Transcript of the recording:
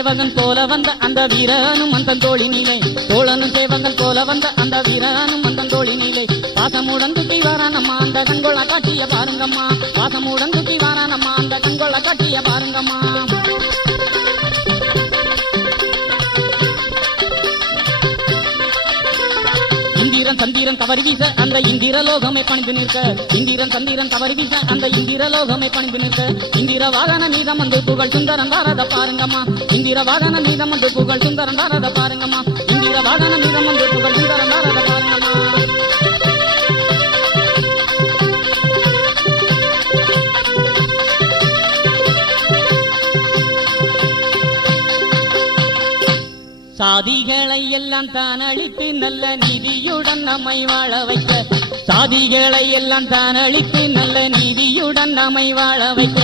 சேவகன் போல வந்த அந்த வீரனும் அந்த தோழினிலே தோழனும் சேவகன் போல வந்த அந்த வீரனும் அந்த தோழினிலே பாசமுடன் தூக்கி வாரானம்மா அந்த கண்கொள்ள காட்டிய பாருங்கம்மா பாசமுடன் தூக்கி வாரானம்மா அந்த கண்கொள்ள காட்டிய பாருங்கம்மா இந்திரன் சந்திரன் தவறி வீச அந்த இந்திர லோகமே பணிந்து நிற்க இந்திரன் சந்திரன் தவறி வீச அந்த இந்திர லோகமே பணிந்து நிற்க இந்திர வாகன மீதம் வந்து புகழ் சுந்தரன் வாரத பாருங்கம்மா இந்திர வாகன மீதம் வந்து புகழ் சுந்தரன் வாரத பாருங்கம்மா இந்திர வாகன மீதம் வந்து புகழ் சுந்தரன் வாரத பாருங்கம்மா சாதிகளை எல்லாம் தான் அழித்து நல்ல நீதியுடன் நம்மை வாழ வைக்க சாதிகளை எல்லாம் தான் அழித்து நல்ல நீதியுடன் நம்மை வாழ வைக்க